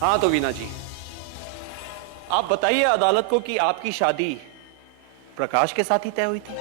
हाँ तो वीना जी, आप बताइए अदालत को कि आपकी शादी प्रकाश के साथ ही तय हुई थी?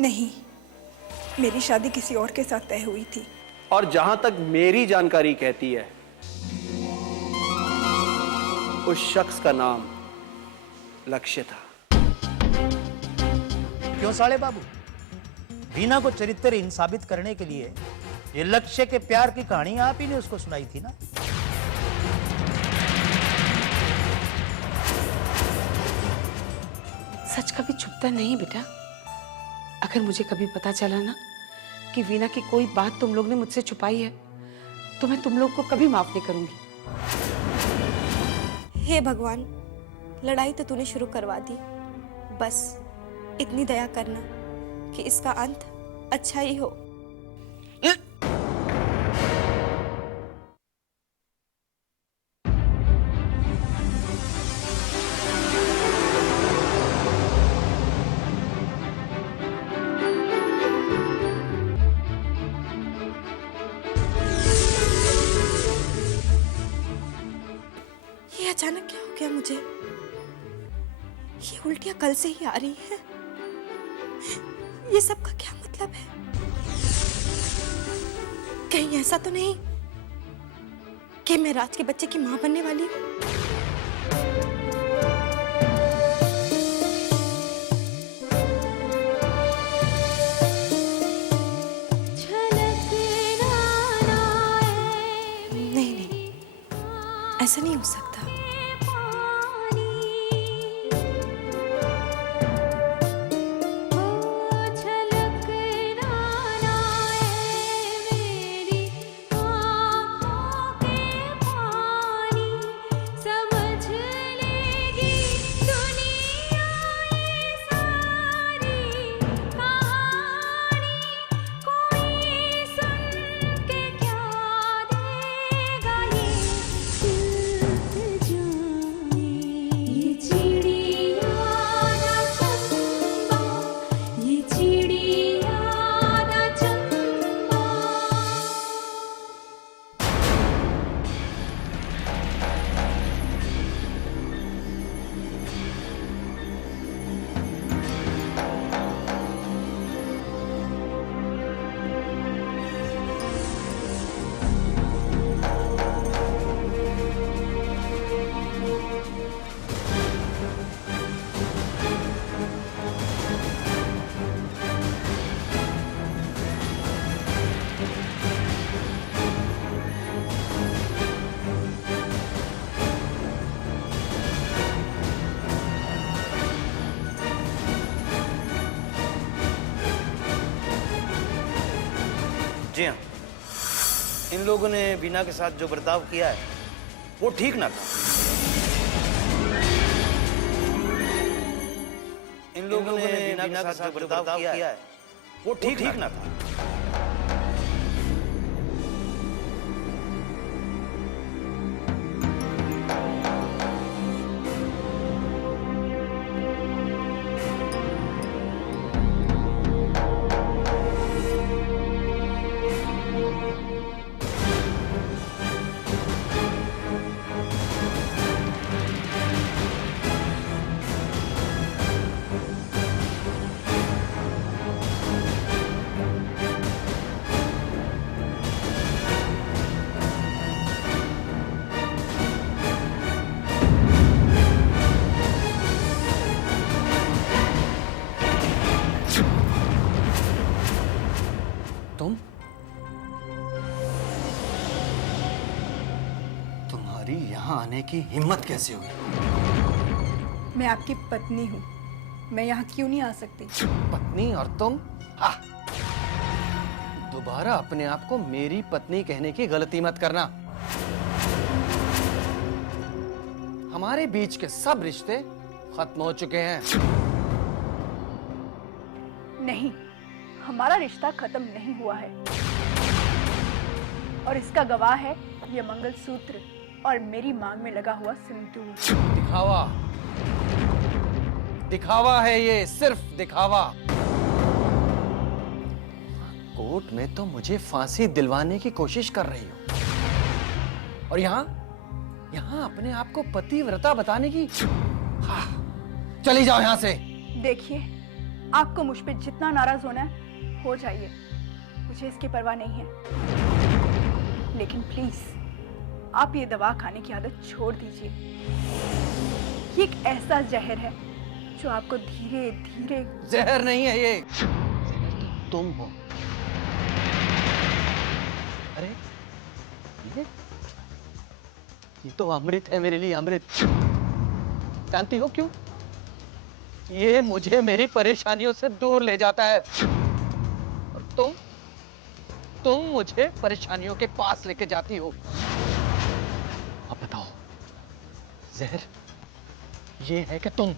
नहीं, मेरी शादी किसी और के साथ तय हुई थी। और जहां तक मेरी जानकारी कहती है, उस शख्स का नाम लक्ष्य था। क्यों साले बाबू, वीना को चरित्रहीन साबित करने के लिए ये लक्ष्य के प्यार की कहानी आप ही ने उसको सुनाई थी ना? सच कभी छुपता नहीं बेटा। अगर मुझे कभी पता चला ना कि वीना की कोई बात तुम लोग ने मुझसे छुपाई है, तो मैं तुम लोग को कभी माफ नहीं करूंगी। हे भगवान, लड़ाई तो तूने शुरू करवा दी, बस इतनी दया करना कि इसका अंत अच्छा ही हो। ये अचानक क्या हो गया मुझे? ये उल्टियां कल से ही आ रही हैं। ये सब का क्या मतलब है? कहीं ऐसा तो नहीं कि मैं राज के बच्चे की मां बनने वाली हूँ? नहीं नहीं, ऐसा नहीं हो सकता। जी हाँ, इन लोगों ने वीना के साथ जो बर्ताव किया है वो ठीक ना था। इन लोगों ने वीना के साथ जो बर्ताव किया है वो ठीक ना था। तुम्हारी यहाँ आने की हिम्मत कैसे हुई? मैं आपकी पत्नी हूँ, मैं यहाँ क्यों नहीं आ सकती? पत्नी और तुम? हाँ। दोबारा अपने आप को मेरी पत्नी कहने की गलती मत करना। हमारे बीच के सब रिश्ते खत्म हो चुके हैं। नहीं, हमारा रिश्ता खत्म नहीं हुआ है और इसका गवाह है ये मंगलसूत्र और मेरी मांग में लगा हुआ सिंदूर। दिखावा, दिखावा है ये, सिर्फ दिखावा। कोर्ट में तो मुझे फांसी दिलवाने की कोशिश कर रही हो और यहाँ यहाँ अपने आप को पतिव्रता बताने की। हाँ, चली जाओ यहाँ से। देखिए, आपको मुझ पे जितना नाराज होना है हो जाइए, मुझे इसकी परवाह नहीं है। लेकिन प्लीज आप ये दवा खाने की आदत छोड़ दीजिए। ये एक ऐसा जहर है जो आपको धीरे धीरे। जहर नहीं है ये, तुम हो। अरे ये तो अमृत है मेरे लिए, अमृत। जानती हो क्यों? ये मुझे मेरी परेशानियों से दूर ले जाता है, और तुम मुझे परेशानियों के पास लेके जाती हो। अब बताओ, जहर ये है कि तुम?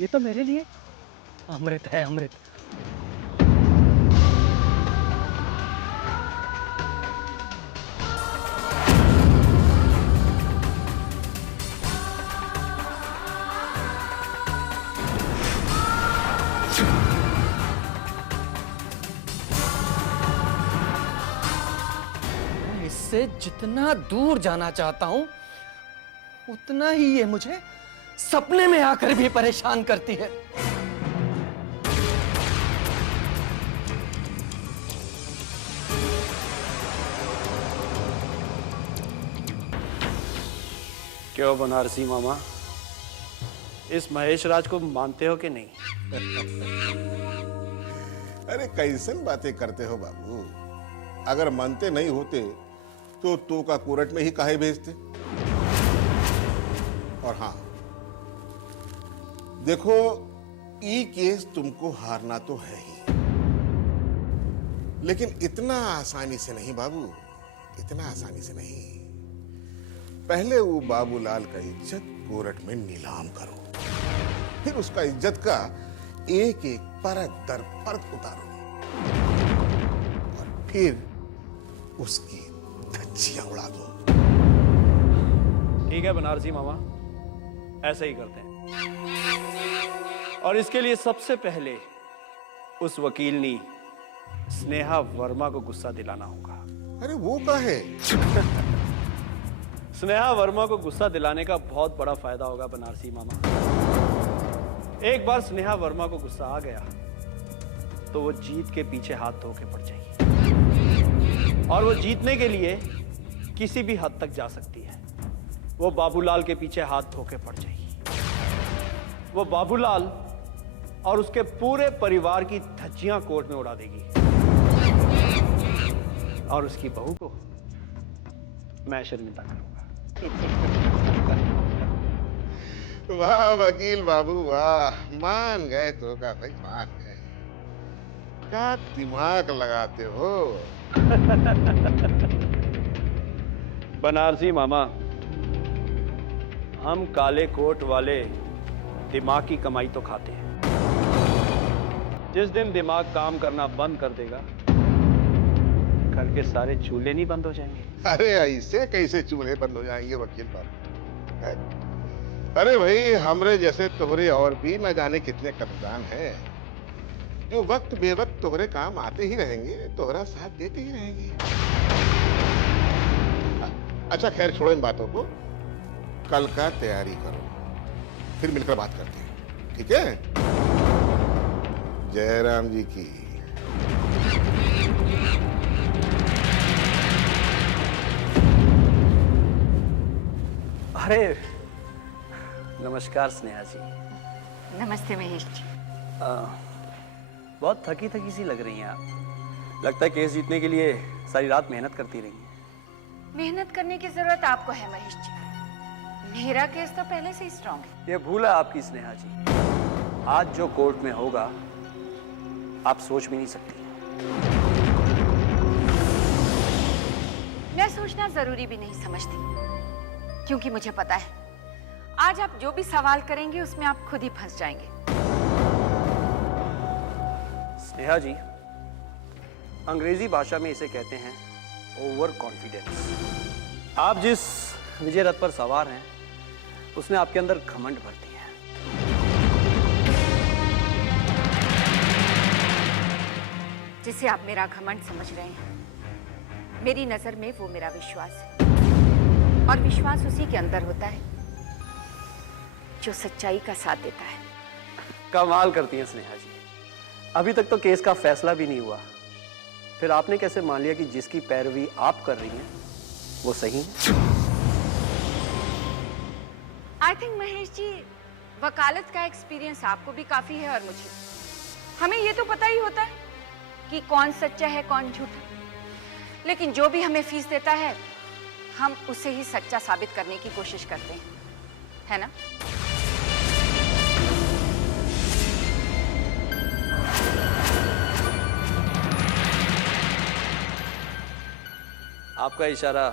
ये तो मेरे लिए अमृत है, अमृत। इससे जितना दूर जाना चाहता हूं, उतना ही ये मुझे सपने में आकर भी परेशान करती है। क्यों बनारसी मामा, इस महेश राज को मानते हो कि नहीं? अरे कैसन बातें करते हो बाबू। अगर मानते नहीं होते तो का कोर्ट में ही काहे भेजते। और हाँ देखो, ये केस तुमको हारना तो है ही, लेकिन इतना आसानी से नहीं बाबू, इतना आसानी से नहीं। पहले वो बाबूलाल का इज्जत कोर्ट में नीलाम करो, फिर उसका इज्जत का एक एक परत दर परत उतारो, और फिर उसकी धज्जियां उड़ा दो। ठीक है बनारसी मामा, ऐसे ही करते हैं। और इसके लिए सबसे पहले उस वकीलनी स्नेहा वर्मा को गुस्सा दिलाना होगा। अरे वो क्या है? स्नेहा वर्मा को गुस्सा दिलाने का बहुत बड़ा फायदा होगा बनारसी मामा। एक बार स्नेहा वर्मा को गुस्सा आ गया तो वो जीत के पीछे हाथ धो के पड़ जाएगी, और वो जीतने के लिए किसी भी हद तक जा सकती है। वो बाबूलाल के पीछे हाथ धो के पड़ जाएगी। वो बाबूलाल और उसके पूरे परिवार की धज्जियां कोर्ट में उड़ा देगी, और उसकी बहू को मैं शर्मिंदा करूंगा। वाह वकील बाबू वाह, मान गए तो का भाई, मान गए। क्या दिमाग लगाते हो। बनारसी मामा, हम काले कोट वाले दिमाग की कमाई तो खाते हैं। जिस दिन दिमाग काम करना बंद कर देगा, घर के सारे चूल्हे नहीं बंद हो जाएंगे। अरे ऐसे कैसे चूल्हे बंद हो जाएंगे वकील बाबू? अरे भाई, हमरे जैसे तोहरे और भी न जाने कितने कदरदान हैं, जो वक्त बेवक्त तोहरे काम आते ही रहेंगे, तोहरा साथ देते ही रहेंगे। अच्छा खैर, छोड़ो इन बातों को, कल का तैयारी करो, फिर मिलकर बात करते हैं, ठीक है? जयराम जी की। अरे नमस्कार स्नेहा जी। नमस्ते महेश जी। बहुत थकी थकी सी लग रही हैं आप। लगता है केस जीतने के लिए सारी रात मेहनत करती रही हैं। मेहनत करने की जरूरत आपको है महेश जी, मेरा केस तो पहले से ही स्ट्रांग है। ये भूल है आपकी स्नेहा जी। आज जो कोर्ट में होगा आप सोच भी नहीं सकती। मैं सोचना जरूरी भी नहीं समझती, क्योंकि मुझे पता है आज आप जो भी सवाल करेंगे उसमें आप खुद ही फंस जाएंगे। स्नेहा जी, अंग्रेजी भाषा में इसे कहते हैं ओवर कॉन्फिडेंस। आप जिस विजय रथ पर सवार हैं, उसने आपके अंदर घमंड भर दिया है। जिसे आप मेरा घमंड समझ रहे हैं, मेरी नजर में वो मेरा विश्वास है, और विश्वास उसी के अंदर होता है जो सच्चाई का साथ देता है। कमाल करती हैं स्नेहा जी। अभी तक तो केस का फैसला भी नहीं हुआ, फिर आपने कैसे मान लिया कि जिसकी पैरवी आप कर रही हैं वो सही है? आई थिंक महेश जी, वकालत का एक्सपीरियंस आपको भी काफी है और मुझे। हमें ये तो पता ही होता है कि कौन सच्चा है कौन झूठा, लेकिन जो भी हमें फीस देता है हम उसे ही सच्चा साबित करने की कोशिश करते हैं, है ना? आपका इशारा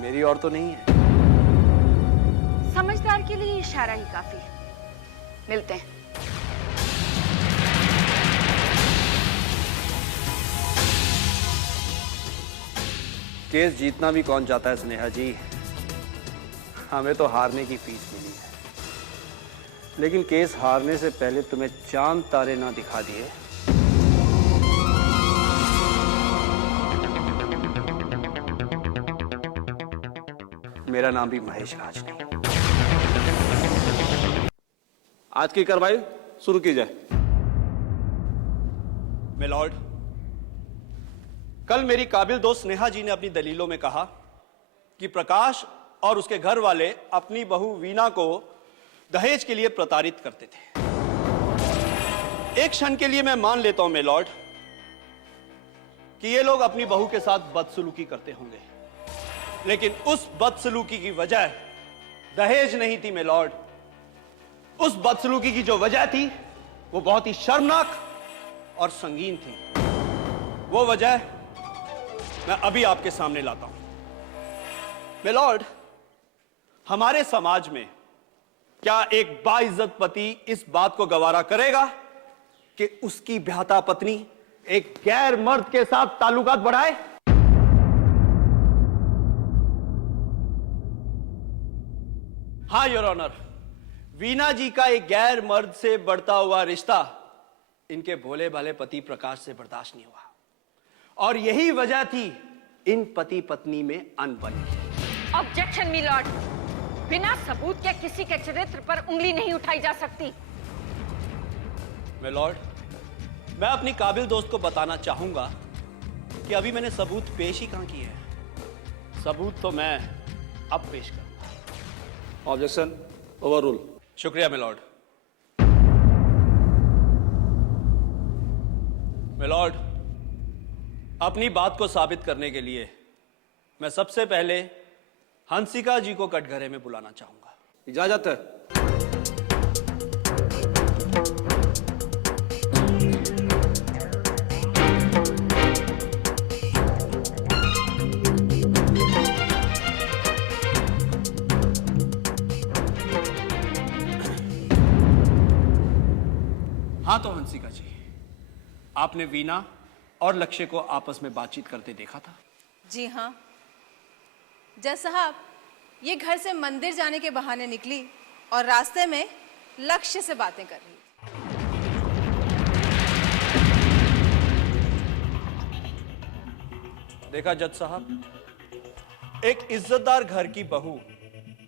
मेरी ओर तो नहीं है? समझदार के लिए इशारा ही काफी है। मिलते हैं। केस जीतना भी कौन चाहता है स्नेहा जी? हमें तो हारने की फीस मिली है, लेकिन केस हारने से पहले तुम्हें चांद तारे ना दिखा दिए मेरा नाम भी महेश राज नहीं। आज की कार्रवाई शुरू की जाए। मिलॉर्ड, कल मेरी काबिल दोस्त स्नेहा जी ने अपनी दलीलों में कहा कि प्रकाश और उसके घर वाले अपनी बहू वीना को दहेज के लिए प्रताड़ित करते थे। एक क्षण के लिए मैं मान लेता हूं मिलॉर्ड कि ये लोग अपनी बहू के साथ बदसलूकी करते होंगे, लेकिन उस बदसलूकी की वजह दहेज नहीं थी मिलॉर्ड। उस बदसलूकी की जो वजह थी वो बहुत ही शर्मनाक और संगीन थी। वो वजह मैं अभी आपके सामने लाता हूं। मिलॉर्ड, हमारे समाज में क्या एक बाइज्जत पति इस बात को गवारा करेगा कि उसकी ब्याहता पत्नी एक गैर मर्द के साथ ताल्लुकात बढ़ाए? हाँ योर ऑनर, वीना जी का एक गैर मर्द से बढ़ता हुआ रिश्ता इनके भोले भाले पति प्रकाश से बर्दाश्त नहीं हुआ, और यही वजह थी इन पति पत्नी में अनबन। ऑब्जेक्शन मिलॉर्ड, बिना सबूत के किसी के चरित्र पर उंगली नहीं उठाई जा सकती। मिलॉर्ड, मैं अपनी काबिल दोस्त को बताना चाहूंगा कि अभी मैंने सबूत पेश ही कहां किए हैं। सबूत तो मैं अब पेश करूंगा। Objection overrule. शुक्रिया मिलॉर्ड। मिलॉर्ड, अपनी बात को साबित करने के लिए मैं सबसे पहले हंसिका जी को कटघरे में बुलाना चाहूंगा। इजाजत है। हाँ तो हंसिका जी, आपने वीना और लक्ष्य को आपस में बातचीत करते देखा था? जी हाँ जज साहब, ये घर से मंदिर जाने के बहाने निकली और रास्ते में लक्ष्य से बातें कर रही। देखा जज साहब, एक इज्जतदार घर की बहू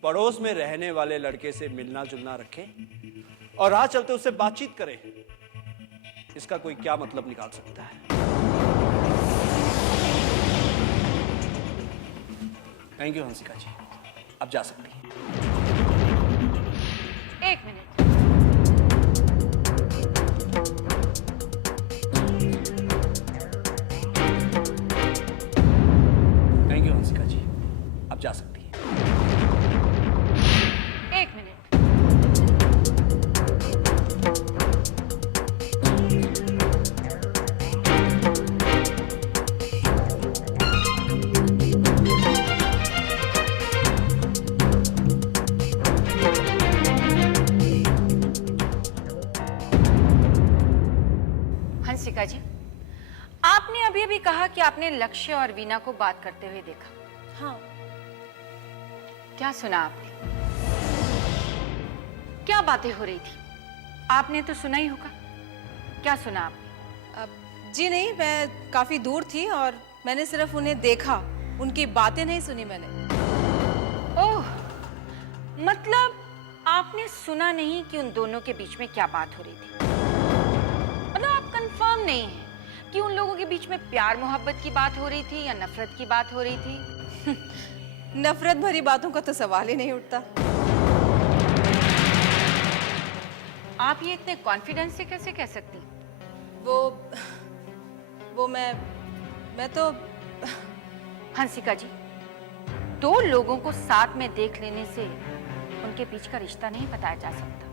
पड़ोस में रहने वाले लड़के से मिलना जुलना रखे और राह चलते उससे बातचीत करे, इसका कोई क्या मतलब निकाल सकता है? थैंक यू हंसिका जी, अब जा सकती हैं। एक मिनट। थैंक यू हंसिका जी, अब जा सकती हैं। एक मिनट। हंसिका जी, आपने अभी अभी कहा कि आपने लक्ष्य और वीना को बात करते हुए देखा। हाँ। क्या सुना आपने? क्या बातें हो रही थी? आपने तो सुना ही होगा। क्या सुना आपने? जी नहीं, मैं काफी दूर थी और मैंने सिर्फ उन्हें देखा, उनकी बातें नहीं सुनी मैंने। ओह, मतलब आपने सुना नहीं कि उन दोनों के बीच में क्या बात हो रही थी? मतलब आप कंफर्म नहीं हैं कि उन लोगों के बीच में प्यार मोहब्बत की बात हो रही थी या नफरत की बात हो रही थी? नफरत भरी बातों का तो सवाल ही नहीं उठता। आप ये इतने कॉन्फिडेंस से कैसे कह सकती? वो मैं तो हंसिका जी, दो लोगों को साथ में देख लेने से उनके बीच का रिश्ता नहीं बताया जा सकता।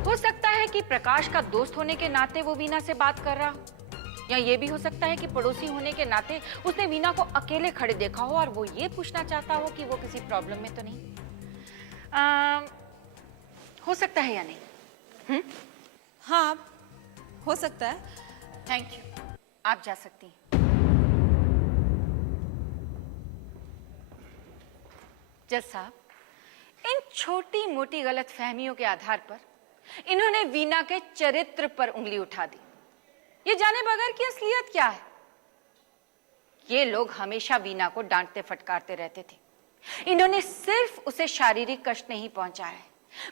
हो सकता है कि प्रकाश का दोस्त होने के नाते वो वीना से बात कर रहा हो, या ये भी हो सकता है कि पड़ोसी होने के नाते उसने वीना को अकेले खड़े देखा हो और वो ये पूछना चाहता हो कि वो किसी प्रॉब्लम में तो नहीं। हो सकता है या नहीं? हाँ, हो सकता है। थैंक यू, आप जा सकती हैं। जज साहब, इन छोटी मोटी गलतफहमियों के आधार पर इन्होंने वीना के चरित्र पर उंगली उठा दी, ये जाने बगैर कि असलियत क्या है। ये लोग हमेशा वीना को डांटते फटकारते रहते थे। इन्होंने सिर्फ उसे शारीरिक कष्ट नहीं पहुंचाया है,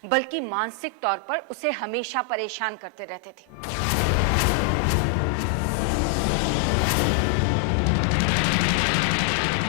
बल्कि मानसिक तौर पर उसे हमेशा परेशान करते रहते थे।